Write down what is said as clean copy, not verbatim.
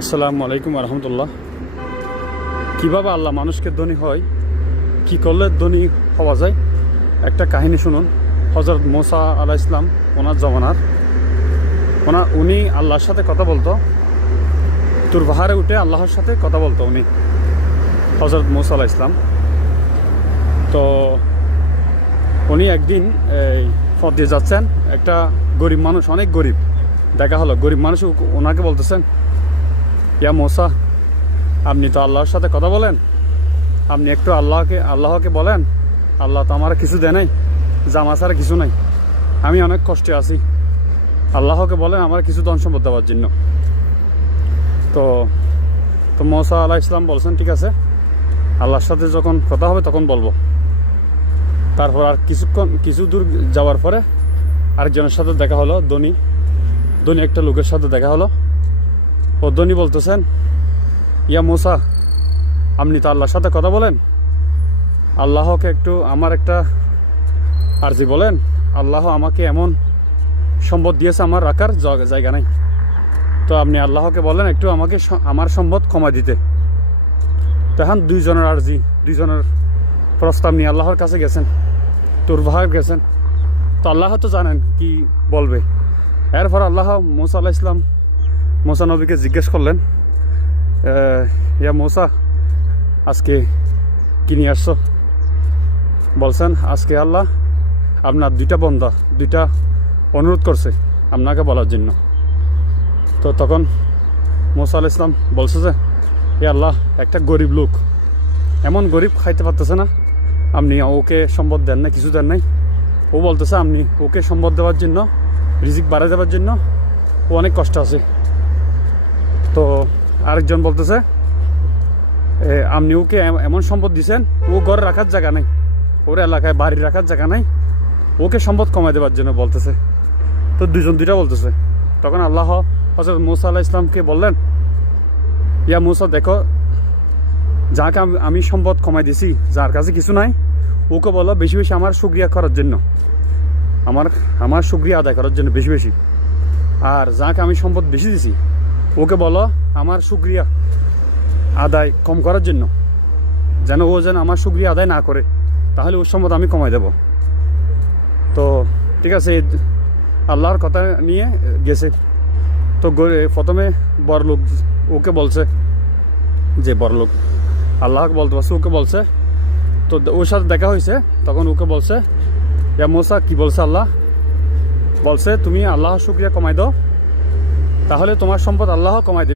আসসালামু আলাইকুম রহমতুল্লাহ। কীভাবে আল্লাহ মানুষকে ধনী হয়, কি করলে ধনী হওয়া যায়, একটা কাহিনী শুনুন। হজরত মুসা আলাইহিস সালাম ওনার জমানার উনি আল্লাহর সাথে কথা বলতো। তুর পাহাড়ে উঠে আল্লাহর সাথে কথা বলতো উনি, হজরত মুসা আলাইহিস সালাম। তো উনি একদিন এই পথ দিয়ে যাচ্ছেন, একটা গরিব মানুষ, অনেক গরিব দেখা হলো। গরিব মানুষ ওনাকে বলতেছেন, ইয়া মুসা, আপনি তো আল্লাহর সাথে কথা বলেন, আপনি একটু আল্লাহকে বলেন, আল্লাহ তো আমার কিছু দেয় নাই, জামা ছাড়া কিছু নাই, আমি অনেক কষ্টে আছি, আল্লাহকে বলেন আমার কিছু ধন সম্পদ দেওয়ার জন্য। তো মুসা আলাইহিস সালাম বলছেন, ঠিক আছে, আল্লাহর সাথে যখন কথা হবে তখন বলবো। তারপর আর কিছু দূর যাওয়ার পরে আরেকজনের সাথে দেখা হলো, ধনী একটা লোকের সাথে দেখা হলো। ও ধনী বলতেছেন, ইয়া মুসা, আপনি তো আল্লাহর সাথে কথা বলেন, আল্লাহকে একটু আমার একটা আরজি বলেন, আল্লাহ আমাকে এমন সম্পদ দিয়েছে আমার রাখার জায়গা নাই, তো আপনি আল্লাহকে বলেন একটু আমাকে আমার সম্পদ কমাই দিতে। তখন দুইজনের আরজি, দুইজনের প্রস্তাব নিয়ে আল্লাহর কাছে গেছেন, তুর পাহাড় গেছেন। তো আল্লাহ তো জানেন কি বলবে। এরপর আল্লাহ মুসা আলাইহিস সালাম মুসা নবীকে জিজ্ঞেস করলেন, ইয়া মুসা, আজকে কি নিয়ে আসছো? বলছেন, আজকে আল্লাহ আপনার দুইটা বান্দা দুইটা অনুরোধ করছে আপনাকে বলার জন্য। তো তখন মুসা আলাইহিস সালাম বলছে যে, এ আল্লাহ, একটা গরিব লোক, এমন গরিব, খাইতে পারতেছে না, আপনি ওকে সম্পদ দেন না, কিছু দেন নাই। ও বলতেছে আপনি ওকে সম্পদ দেওয়ার জন্য, রিজিক বাড়ায় দেওয়ার জন্য, ও অনেক কষ্ট আছে। তো আরেকজন বলতেছে, আপনি ওকে এমন সম্পদ দিয়েছেন, ও ঘরে রাখার জায়গা নেই, ওর এলাকায় বাড়ি রাখার জায়গা নেই, ওকে সম্পদ কমাই দেওয়ার জন্য বলতেছে। তো দুইটা বলতেছে। তখন আল্লাহ হযরত মুসা আলাইহিস সালামকে বললেন, ইয়া মুসা, দেখো, যাকে আমি সম্পদ কমাই দিছি, যার কাছে কিছু নাই, ওকে বলো বেশি বেশি আমার শুকরিয়া করার জন্য, আমার শুকরিয়া আদায় করার জন্য বেশি বেশি। আর যাকে আমি সম্পদ বেশি দিছি, ওকে বলো আমার শুকরিয়া আদায় কম করার জন্য, যেন ও আমার শুকরিয়া আদায় না করে, তাহলে ওর সম্পদ আমি কমাই দেব। তো ঠিক আছে, আল্লাহর কথা নিয়ে গেছে। তো প্রথমে বড়লোক ওকে বলছে, যে বড়লোক আল্লাহকে বলতে পারছে, ওকে বলছে। তো ওর সাথে দেখা হয়েছে, তখন ওকে বলছে, ইয়া মুসা, কি বলছে আল্লাহ? বলছে, তুমি আল্লাহর শুকরিয়া কমাই দাও, তাহলে তোমার সম্পদ আল্লাহ কমাই দেবে।